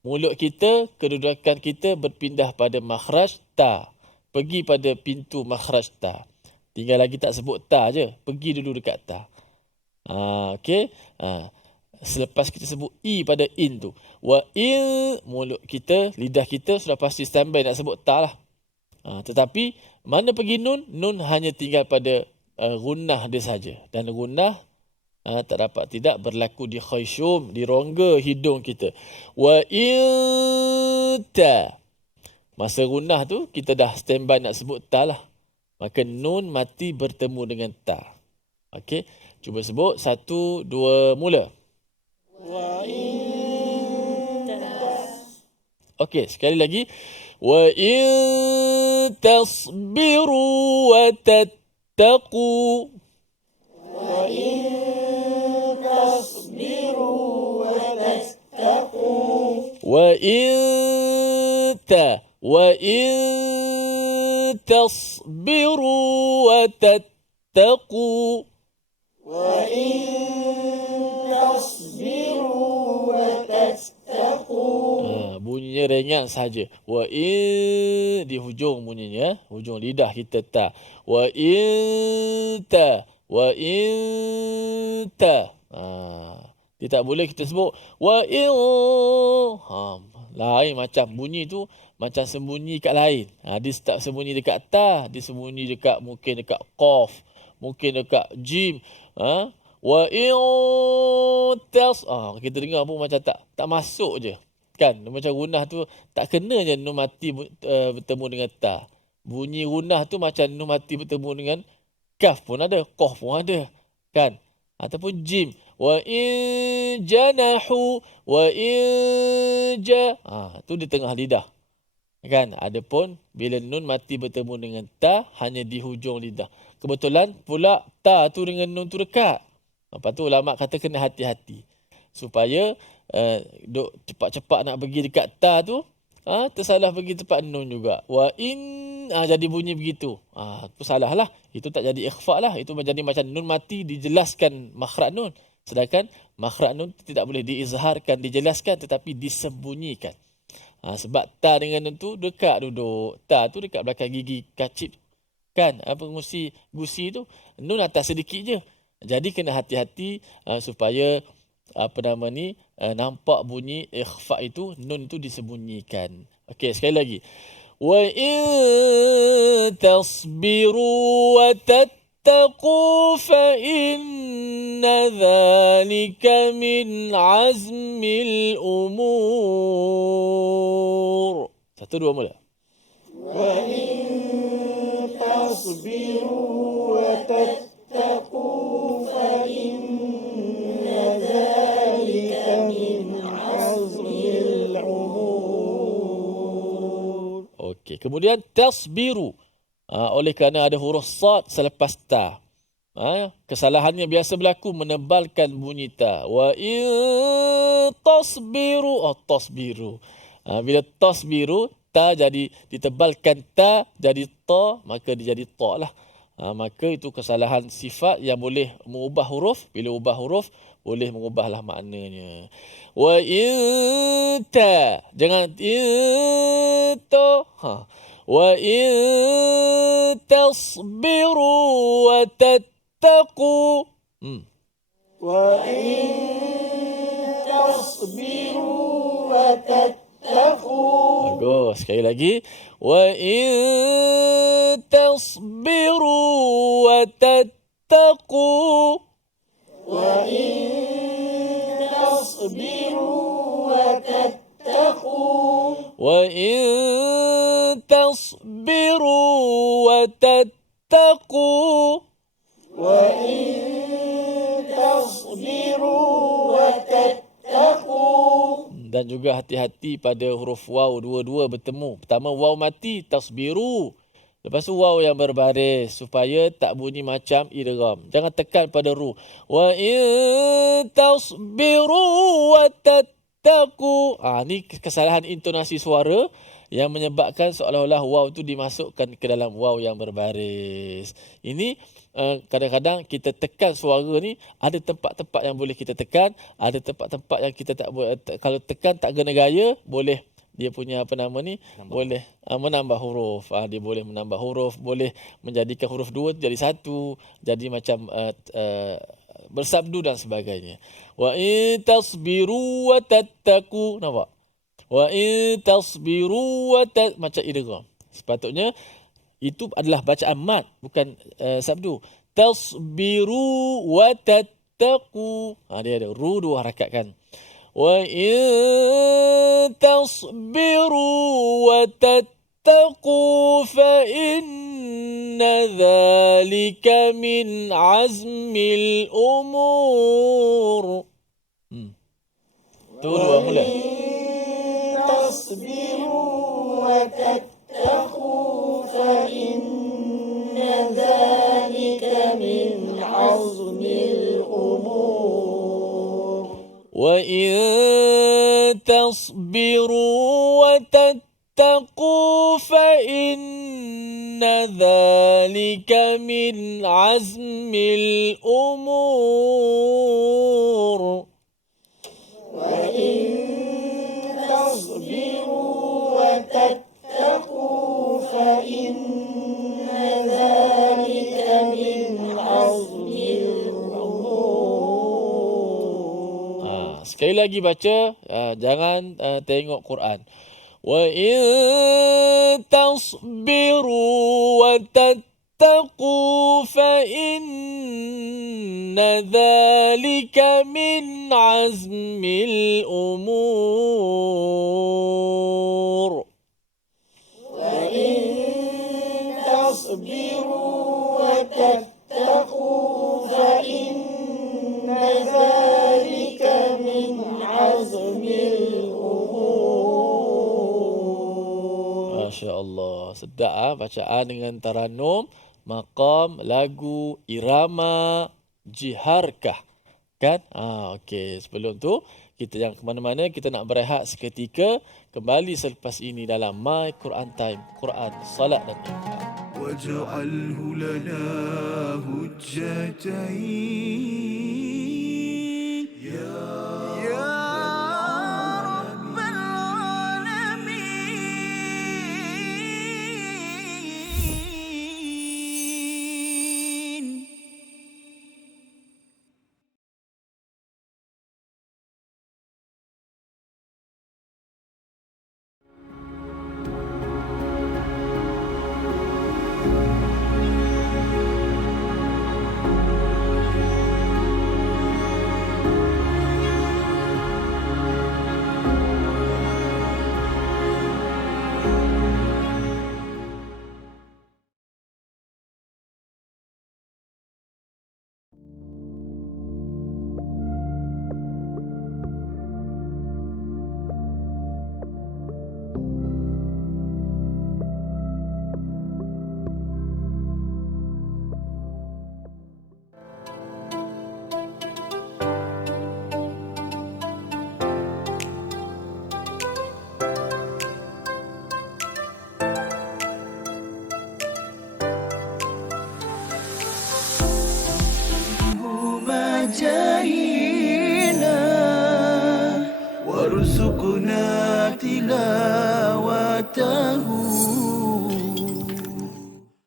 mulut kita, kedudukan kita berpindah pada makhraj ta. Pergi pada pintu makhraj ta. Tinggal lagi tak sebut ta je. Pergi dulu dekat ta. Okey. Selepas kita sebut i pada in tu. Wa il, mulut kita, lidah kita sudah pasti standby nak sebut ta lah. Tetapi mana pergi nun? Nun hanya tinggal pada gunnah dia saja. Dan gunnah tak dapat tidak berlaku di khayshum, di rongga hidung kita. Wa il ta. Masa gunnah tu kita dah standby nak sebut ta lah. Maka nun mati bertemu dengan ta. Okey, cuba sebut 1, 2, mula. Wa in okey, sekali lagi. Wa in tasbiru wa tattaqu. Wa in tasbiru wa tattaqu. Wa in tasbiru wa tattaqu. Wa in tasbiru wa tattaqu. Bunyinya ringan saja. Wa in di hujung bunyinya, hujung lidah kita ta. Wa in ta. Dia tak boleh kita sebut wa in. Lain macam bunyi tu macam sembunyi kat lain. Dia tak sembunyi dekat ta, dia sembunyi dekat mungkin dekat qaf, mungkin dekat jim. Wa in kita dengar pun macam tak masuk je. Kan macam gunah tu tak kena je nun mati bertemu dengan ta. Bunyi gunah tu macam nun mati bertemu dengan kaf pun ada, qaf pun ada. Kan? Ataupun jim. Wa in janahu wa in tu di tengah lidah. Kan? Adapun bila nun mati bertemu dengan ta hanya di hujung lidah. Kebetulan pula ta tu dengan nun tu dekat. Lepas tu ulama kata kena hati-hati supaya duk cepat-cepat nak pergi dekat ta tu, tersalah pergi tempat nun juga. Wa in jadi bunyi begitu. Tu salah lah. Itu tak jadi ikhfa lah. Itu menjadi macam nun mati dijelaskan makhraj nun. Sedangkan makhraj nun tidak boleh diizharkan, dijelaskan tetapi disembunyikan. Sebab ta dengan nun tu dekat duduk. Ta tu dekat belakang gigi kacip. Kan? Gusi tu nun atas sedikit je. Jadi kena hati-hati supaya nampak bunyi ikhfa itu, nun itu disembunyikan. Okey, sekali lagi. Wa in tasbiru wa tattaqu fa inna dhalika min azmil umur. 1, 2 mula. Wa in tasbiru wa tattaqu fa inna dhalika min azmil umur. Okey, kemudian tasbiru. Oleh kerana ada huruf sad selepas ta. Kesalahannya biasa berlaku menebalkan bunyi ta. Wa in tasbiru, tasbiru. Bila tasbiru, ta jadi ditebalkan ta jadi ta, maka dia jadi ta lah. Maka itu kesalahan sifat yang boleh mengubah huruf. Bila ubah huruf, boleh mengubahlah maknanya. Wa in ta, jangan in ta. Wa in tasbiru wa tattaqu. Wa in tasbiru wa tattaqu. Bagus. Sekali lagi. Wa in tasbiru wa tattaqu. Wa in tasbiru wa tattaqu. Wa in tasbiru wa tattaqu. Wa in tasbiru wa tattaqu. Dan juga hati-hati pada huruf waw dua-dua bertemu. Pertama waw mati, tasbiru. Lepas tu waw yang berbaris supaya tak bunyi macam idgham. Jangan tekan pada ru. Wa in tasbiru wa tattaqu. Ni kesalahan intonasi suara yang menyebabkan seolah-olah waw itu dimasukkan ke dalam waw yang berbaris. Ini kadang-kadang kita tekan suara ni, ada tempat-tempat yang boleh kita tekan, ada tempat-tempat yang kita tak boleh. Kalau tekan tak guna gaya, boleh dia punya boleh menambah huruf. Dia boleh menambah huruf, boleh menjadikan huruf 2 jadi 1, jadi macam bersabdu dan sebagainya. Wa in tasbiru wa tattaqu, nampak? Wa in tasbiru wa macam idgham. Sepatutnya itu adalah bacaan mat, bukan sabdu. Tasbiru wa tattaqu. Dia ada ru 2 harakat kan. Wa in tasbiru wa tattaqu fa inna dhalika min azmil umur. Tu 2 mula. Tasbiru wa tattaqu fa inna dhalika min azmil umur. Wa in tasbiru wa tattaqu fa inna dhalika min azmil umur. Wa in tasbiru wa tattaqu fa inna dhalika min azmil umur. Sekali lagi baca, jangan tengok Quran. Wa in tasbiru wa tattaqu fa inna dhalika min azmil umur. وإن تصبروا وتتقوا فإن ذلك من عزم الأمور. Masya Allah. Sedap bacaan dengan taranum, maqam, lagu, irama, jiharkah. Kan? Okey. Sebelum tu, kita jangan ke mana-mana. Kita nak berehat seketika. Kembali selepas ini dalam My Quran Time. Quran, salat dan infak. واجعله لنا هجتين يا رب العالمين. جاهنا وارزقنا تلاوته.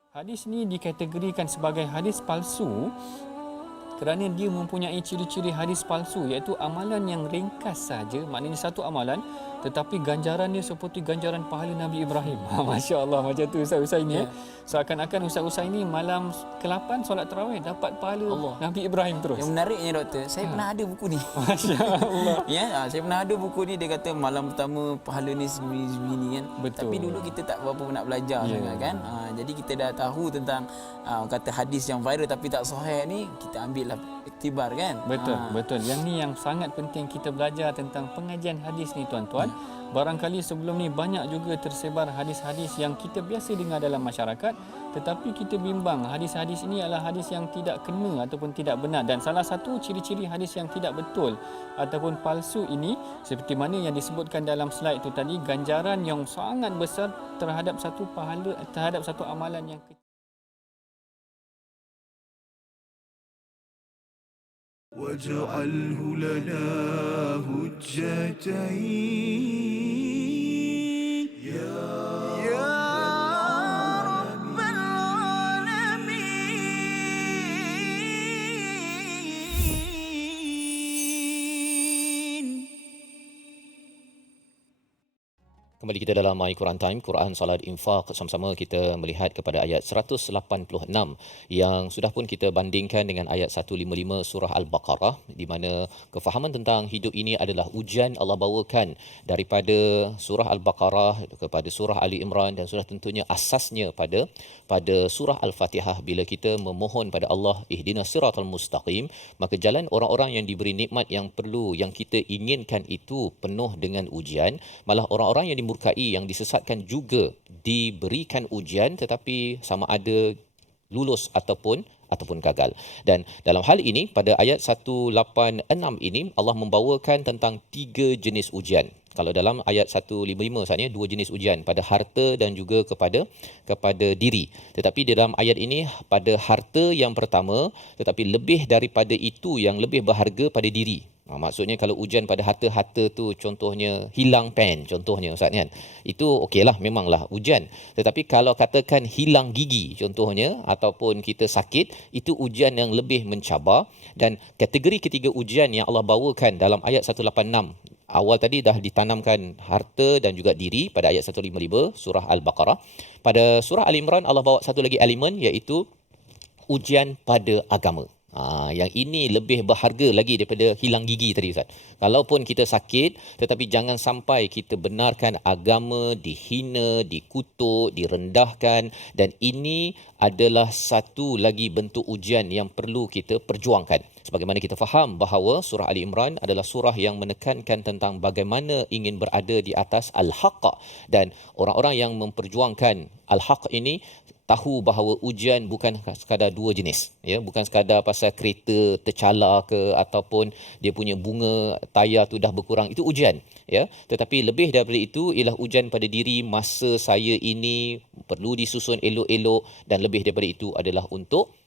Hadis ni dikategorikan sebagai hadis palsu kerana dia mempunyai ciri-ciri hadis palsu, iaitu amalan yang ringkas saja, maknanya satu amalan tetapi ganjarannya seperti ganjaran pahala Nabi Ibrahim. Masya Allah, macam tu Ustaz Usai ni. Seakan-akan Ustaz Usai ni malam ke-8 solat tarawih dapat pahala Allah. Nabi Ibrahim terus. Yang menariknya doktor, saya pernah ada buku ni. Masya Allah. Saya pernah ada buku ni, dia kata malam pertama pahala ni sebegini kan. Betul. Tapi dulu kita tak berapa nak belajar sangat kan. Jadi kita dah tahu tentang kata hadis yang viral tapi tak sahih ni, kita ambil lah iktibar kan. Betul, betul. Yang ni yang sangat penting kita belajar tentang pengajian hadis ni tuan-tuan. Barangkali sebelum ni banyak juga tersebar hadis-hadis yang kita biasa dengar dalam masyarakat, tetapi kita bimbang hadis-hadis ini adalah hadis yang tidak kena ataupun tidak benar. Dan salah satu ciri-ciri hadis yang tidak betul ataupun palsu ini, seperti mana yang disebutkan dalam slide itu tadi, ganjaran yang sangat besar terhadap satu pahala, terhadap satu amalan yang kecil. واجعله لنا هجتين يا رب العالمين. Kembali kita dalam My Quran Time, Quran, Salat, Infak. Sama-sama kita melihat kepada ayat 186 yang sudah pun kita bandingkan dengan ayat 155 surah Al-Baqarah, di mana kefahaman tentang hidup ini adalah ujian Allah bawakan daripada surah Al-Baqarah kepada surah Ali Imran, dan sudah tentunya asasnya pada surah Al-Fatihah. Bila kita memohon pada Allah ihdinas siratal mustaqim, maka jalan orang-orang yang diberi nikmat yang perlu, yang kita inginkan itu penuh dengan ujian. Malah orang-orang yang dimurkai, yang disesatkan juga diberikan ujian, tetapi sama ada lulus ataupun gagal. Dan dalam hal ini pada ayat 186 ini Allah membawakan tentang 3 jenis ujian. Kalau dalam ayat 155 saatnya 2 jenis ujian, pada harta dan juga kepada diri. Tetapi dalam ayat ini pada harta yang pertama, tetapi lebih daripada itu yang lebih berharga pada diri. Maksudnya kalau ujian pada harta-harta tu contohnya hilang pen contohnya Ustaz kan. Itu okeylah memanglah ujian. Tetapi kalau katakan hilang gigi contohnya ataupun kita sakit, itu ujian yang lebih mencabar. Dan kategori ketiga ujian yang Allah bawakan dalam ayat 186. Awal tadi dah ditanamkan harta dan juga diri pada ayat 155 surah Al-Baqarah. Pada surah Al-Imran Allah bawa satu lagi elemen iaitu ujian pada agama. Yang ini lebih berharga lagi daripada hilang gigi tadi Ustaz. Kalaupun kita sakit, tetapi jangan sampai kita benarkan agama dihina, dikutuk, direndahkan. Dan ini adalah satu lagi bentuk ujian yang perlu kita perjuangkan. Sebagaimana kita faham bahawa surah Ali Imran adalah surah yang menekankan tentang bagaimana ingin berada di atas al-haq. Dan orang-orang yang memperjuangkan al-haq ini tahu bahawa ujian bukan sekadar dua jenis, ya, bukan sekadar pasal kereta tercala ke ataupun dia punya bunga tayar tu dah berkurang, itu ujian, ya. Tetapi lebih daripada itu ialah ujian pada diri, masa saya ini perlu disusun elok-elok, dan lebih daripada itu adalah untuk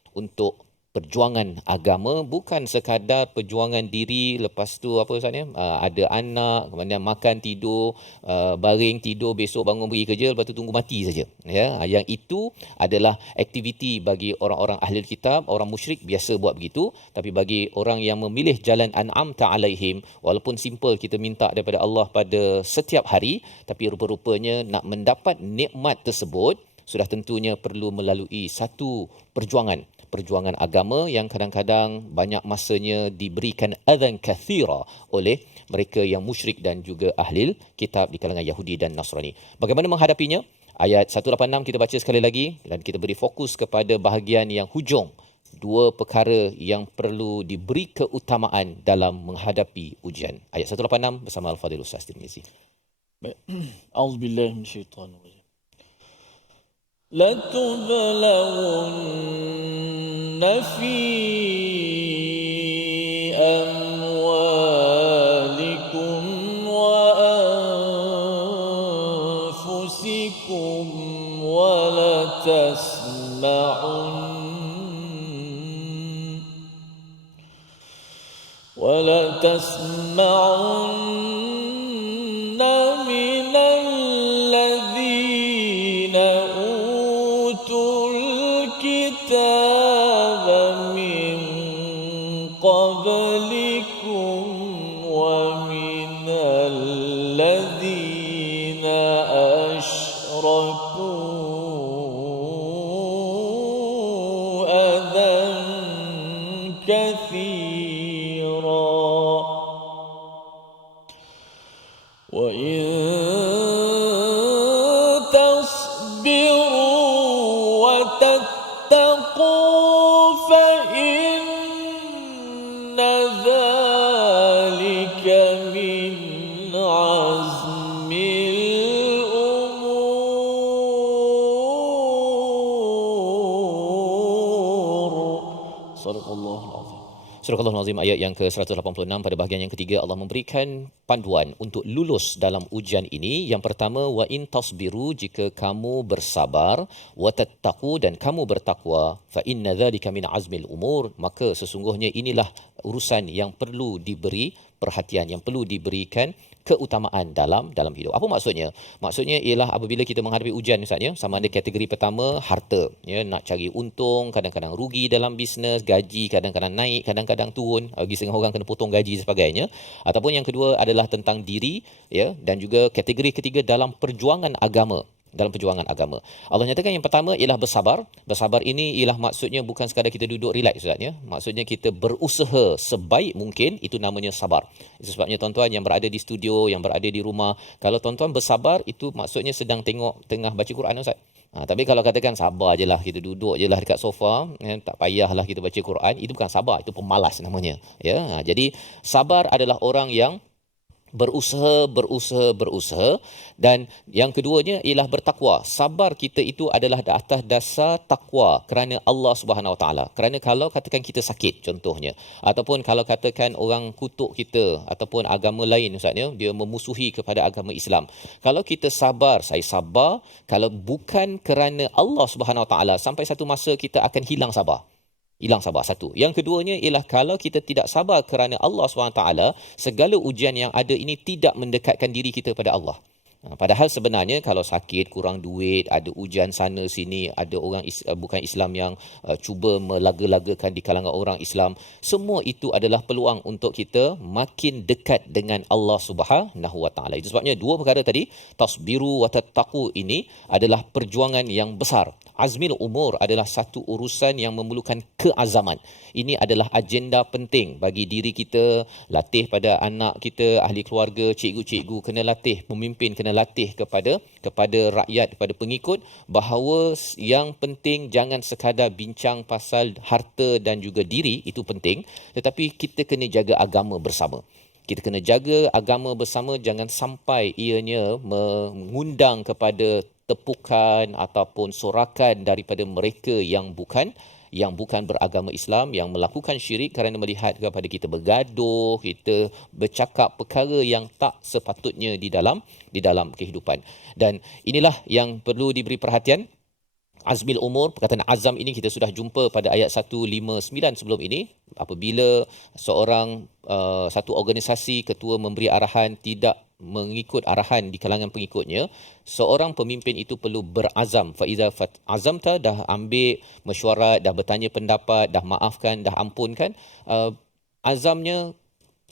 perjuangan agama, bukan sekadar perjuangan diri lepas tu apa Ustaz ni, ada anak, kemudian makan tidur, baring tidur, besok bangun pergi kerja, lepas tu tunggu mati saja, ya. Yang itu adalah aktiviti bagi orang-orang ahli kitab, orang musyrik biasa buat begitu. Tapi bagi orang yang memilih jalan an'amta alaihim, walaupun simple kita minta daripada Allah pada setiap hari, tapi rupa-rupanya nak mendapat nikmat tersebut sudah tentunya perlu melalui satu perjuangan agama yang kadang-kadang banyak masanya diberikan adzan kathira oleh mereka yang musyrik dan juga ahli kitab di kalangan Yahudi dan Nasrani. Bagaimana menghadapinya? Ayat 186 kita baca sekali lagi dan kita beri fokus kepada bahagian yang hujung. Dua perkara yang perlu diberi keutamaan dalam menghadapi ujian. Ayat 186 bersama Al-Fadhil Ustaz Tirmizi. Baik. Auzubillahi minasyaitanir rajim. لتبلون في أموالكم وأنفسكم ولتسمعن من الذين أوتوا الكتاب من قبلكم ومن الذين أشركوا أذى كثيرا وإن تصبروا وتتقوا فإن ذلك من عزم الأمور. صدق الله العظيم. Surah Al-Nazim ayat yang ke-186 pada bahagian yang ketiga Allah memberikan panduan untuk lulus dalam ujian ini. Yang pertama, wa in tasbiru, jika kamu bersabar, wa tattaqu, dan kamu bertakwa, fa inna dzalika min azmil umur, maka sesungguhnya inilah urusan yang perlu diberi perhatian, yang perlu diberikan keutamaan dalam hidup. Apa maksudnya? Maksudnya ialah apabila kita menghadapi ujian misalnya, sama ada kategori pertama harta, ya, nak cari untung, kadang-kadang rugi dalam bisnes, gaji kadang-kadang naik, kadang-kadang turun, bagi setengah orang kena potong gaji dan sebagainya. Ataupun yang kedua adalah tentang diri, ya, dan juga kategori ketiga dalam perjuangan agama. Dalam perjuangan agama, Allah nyatakan yang pertama ialah bersabar. Bersabar ini ialah maksudnya bukan sekadar kita duduk relax Ustaz, ya. Maksudnya kita berusaha sebaik mungkin, itu namanya sabar. Itu sebabnya tuan-tuan yang berada di studio, yang berada di rumah, kalau tuan-tuan bersabar, itu maksudnya sedang tengah baca Quran Ustaz. Tapi kalau katakan sabar je lah, kita duduk je lah dekat sofa, ya, tak payahlah kita baca Quran, itu bukan sabar, itu pemalas namanya, ya. Jadi sabar adalah orang yang berusaha. Dan yang keduanya ialah bertakwa. Sabar kita itu adalah di atas dasar takwa kerana Allah Subhanahu Wa Taala. Kerana kalau katakan kita sakit contohnya, ataupun kalau katakan orang kutuk kita ataupun agama lain Ustaz, ya, dia memusuhi kepada agama Islam, kalau kita sabar, saya sabar, kalau bukan kerana Allah Subhanahu Wa Taala, sampai satu masa kita akan hilang sabar. Hilang sabar, satu. Yang keduanya ialah kalau kita tidak sabar kerana Allah SWT, segala ujian yang ada ini tidak mendekatkan diri kita pada Allah. Padahal sebenarnya kalau sakit, kurang duit, ada ujian sana sini, ada orang bukan Islam yang cuba melaga-lagakan di kalangan orang Islam, semua itu adalah peluang untuk kita makin dekat dengan Allah Subhanahu Wa Taala. Itu sebabnya dua perkara tadi, tasbiru wa tattaqu, ini adalah perjuangan yang besar. Azmil umur adalah satu urusan yang memerlukan keazaman. Ini adalah agenda penting bagi diri kita, latih pada anak kita, ahli keluarga, cikgu-cikgu kena latih, pemimpin kena latih kepada rakyat, kepada pengikut, bahawa yang penting jangan sekadar bincang pasal harta dan juga diri, itu penting, tetapi kita kena jaga agama bersama. Kita kena jaga agama bersama, jangan sampai ianya mengundang kepada tepukan ataupun sorakan daripada mereka yang bukan beragama Islam, yang melakukan syirik kerana melihat kepada kita bergaduh, kita bercakap perkara yang tak sepatutnya di dalam kehidupan. Dan inilah yang perlu diberi perhatian. Azmil umur, perkataan azam ini kita sudah jumpa pada ayat 159 sebelum ini. Apabila satu organisasi ketua memberi arahan tidak mengikut arahan di kalangan pengikutnya, seorang pemimpin itu perlu berazam. Faiza azamta, dah ambil mesyuarat, dah bertanya pendapat, dah maafkan, dah ampunkan, azamnya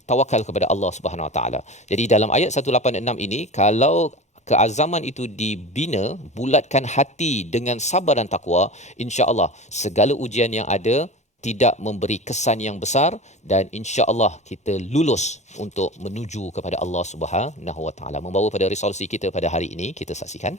tawakal kepada Allah Subhanahu Wa Taala. Jadi dalam ayat 186 ini, kalau keazaman itu dibina, bulatkan hati dengan sabar dan takwa, insya-Allah segala ujian yang ada tidak memberi kesan yang besar, dan insya-Allah kita lulus untuk menuju kepada Allah Subhanahu Wa Taala. Membawa pada resolusi kita pada hari ini, kita saksikan.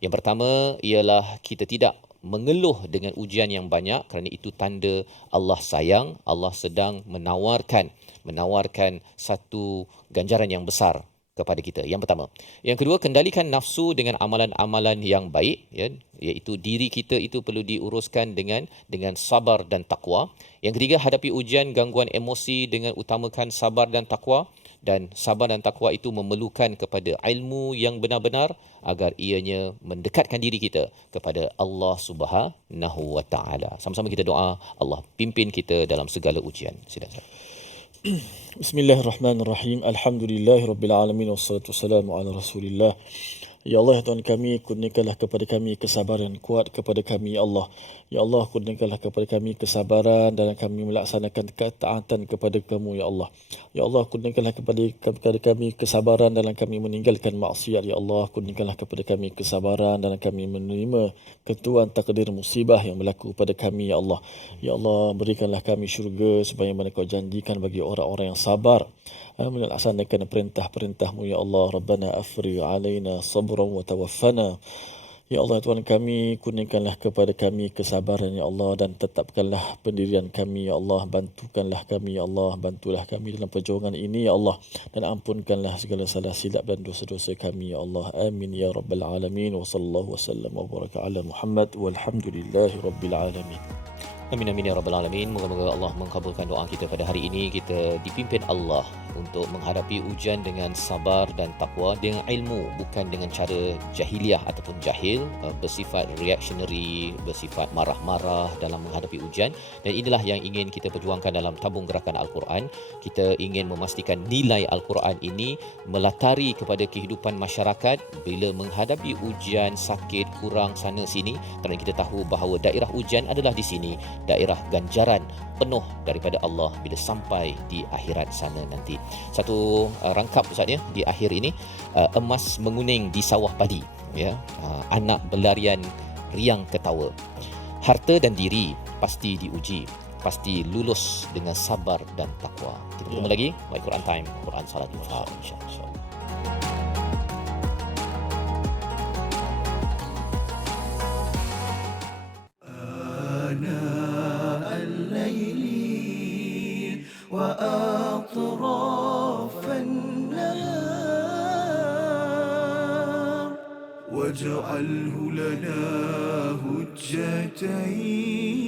Yang pertama ialah kita tidak mengeluh dengan ujian yang banyak, kerana itu tanda Allah sayang, Allah sedang menawarkan satu ganjaran yang besar kepada kita. Yang pertama. Yang kedua, kendalikan nafsu dengan amalan-amalan yang baik, ya, iaitu diri kita itu perlu diuruskan dengan sabar dan takwa. Yang ketiga, hadapi ujian gangguan emosi dengan utamakan sabar dan takwa, dan sabar dan takwa itu memerlukan kepada ilmu yang benar-benar agar ianya mendekatkan diri kita kepada Allah Subhanahu Wa Taala. Sama-sama kita doa Allah pimpin kita dalam segala ujian. Silakan. Bismillahirrahmanirrahim. Alhamdulillahirabbil alamin wassalatu wassalamu ala Rasulillah. Ya Allah, ya Tuhan kami, kurniakanlah kepada kami kesabaran kuat kepada kami, ya Allah. Ya Allah, kurniakanlah kepada kami kesabaran dalam kami melaksanakan ketaatan kepada Kamu, ya Allah. Ya Allah, kurniakanlah kepada kami kesabaran dalam kami meninggalkan maksiat, ya Allah. Kurniakanlah kepada kami kesabaran dalam kami menerima ketentuan takdir musibah yang berlaku pada kami, ya Allah. Ya Allah, berikanlah kami syurga sebagaimana Kau janjikan bagi orang-orang yang sabar melaksanakan perintah-perintah-Mu, ya Allah. Rabbana afrigh alaina sabran wa tawaffana. Ya Allah, Tuhan kami, kurniakanlah kepada kami kesabaran, ya Allah, dan tetapkanlah pendirian kami, ya Allah. Bantukanlah kami, ya Allah. Bantulah kami dalam perjuangan ini, ya Allah, dan ampunkanlah segala salah silap dan dosa-dosa kami, ya Allah. Amin ya rabbal alamin. Wa sallallahu wasallam wa baraka ala Muhammad walhamdulillahi rabbil alamin. Amin amin ya rabbal alamin. Moga-moga Allah mengabulkan doa kita pada hari ini. Kita dipimpin Allah untuk menghadapi ujian dengan sabar dan takwa, dengan ilmu, bukan dengan cara jahiliah ataupun jahil, bersifat reactionary, bersifat marah-marah dalam menghadapi ujian. Dan inilah yang ingin kita perjuangkan dalam tabung gerakan Al-Quran. Kita ingin memastikan nilai Al-Quran ini melatari kepada kehidupan masyarakat bila menghadapi ujian, sakit, kurang sana sini, kerana kita tahu bahawa daerah ujian adalah di sini, daerah ganjaran penuh daripada Allah bila sampai di akhirat sana nanti. Satu rangkap Ustaz ya, di akhir ini, emas menguning di sawah padi, ya, anak berlarian riang ketawa. Harta dan diri pasti diuji, pasti lulus dengan sabar dan takwa. Kita bertemu lagi My Quran Time, Quran Salatul Faham, insya-Allah. وأطراف النهار واجعله لنا هجتين